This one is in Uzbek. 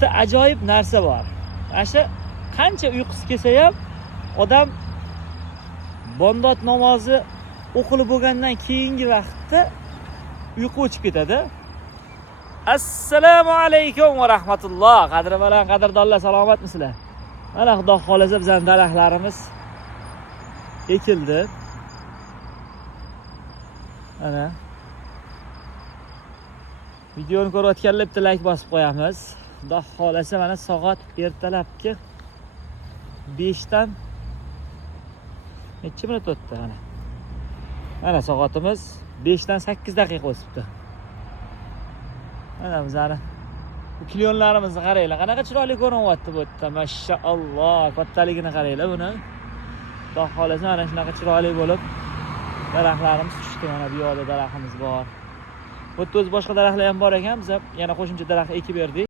bitta ajoyib narsa bor. Mana shu qancha uyqusi kelsa ham odam bomdod namozi o'qilib bo'lgandan keyingi vaqtda uyqu o'chib ketadi. Assalomu alaykum va rahmatulloh. Qadri baland qadrdonlar, salomatmisizlar? Mana Xudo xolasa bizning daraxtlarimiz ekildi. Mana videoni ko'rayotganlar bitta like bosib qo'yamiz. Xudo xolasa mana soat ertalabki 5 dan necha minut o'tdi mana. Mana soatimiz 5 dan 8 daqiqa o'tibdi. Mana bizlar klonlarimizni qaranglar, qanaqa chiroyli ko'rinyapti bu yerda. Mashalloh, kattaligini qaranglar buni. Xudo xolasa mana shunaqa chiroyli bo'lib daraxtlarimiz tushdi. Mana bu yoqda daraxtimiz bor. Bu yerda o'z boshqa daraxtlar ham bor ekan. Biz yana qo'shimcha daraxt ekib berdik.